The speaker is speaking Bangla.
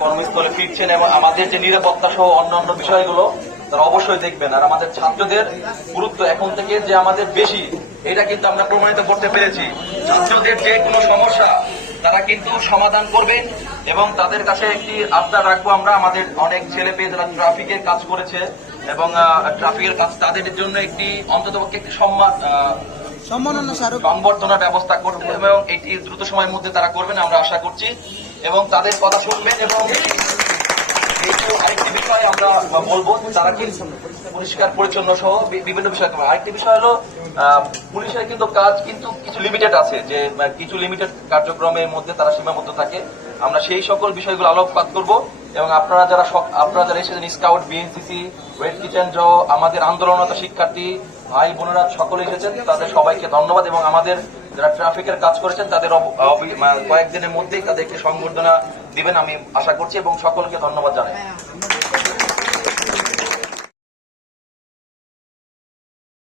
কর্মস্থলে ফিরছেন এবং আমাদের যে নিরাপত্তা সহ অন্যান্য বিষয়গুলো তারা অবশ্যই দেখবেন। আর আমাদের ছাত্রদের গুরুত্ব এখন থেকে যে আমাদের বেশি এটা কিন্তু আমরা প্রমাণিত করতে পেরেছি। ছাত্রদের যে কোনো সমস্যা তারা কিন্তু সমাধান করবেন এবং তাদের কাছে একটি আবদার রাখব আমরা আমাদের অনেক ছেলে পেয়ে যারা ট্রাফিকের কাজ করেছে এবং ট্রাফিকের কাজ তাদের জন্য একটি অন্ততপক্ষে একটি সম্মান সম্মাননা সংবর্ধনার ব্যবস্থা করবে এবং এটি দ্রুত সময়ের মধ্যে তারা করবেন আমরা আশা করছি। এবং তাদের কথা শুনবেন এবং আরেকটি বিষয় আমরা বলব, তারা কিন্তু পরিষ্কার, পরিচ্ছন্ন সহ বিভিন্ন বিষয় আরেকটি বিষয় হলো পুলিশের কিন্তু কাজ কিন্তু কিছু লিমিটেড আছে, যে কিছু লিমিটেড কার্যক্রমের মধ্যে তারা সীমাবদ্ধ থাকে। আমরা সেই সকল বিষয়গুলো আলোকপাত করব এবং আপনারা যারা আপনারা যারা এসেছেন স্কাউট বিএনসিসি রেড কিচেন সহ আমাদের আন্দোলনরত শিক্ষার্থী, ভাই, বোনেরা সকলে এসেছেন, তাদের সবাইকে ধন্যবাদ এবং আমাদের যারা ট্রাফিকের কাজ করেছেন, তাদের কয়েকদিনের মধ্যেই তাদেরকে সংবর্ধনা দিবেন আমি আশা করছি এবং সকলকে ধন্যবাদ জানাই।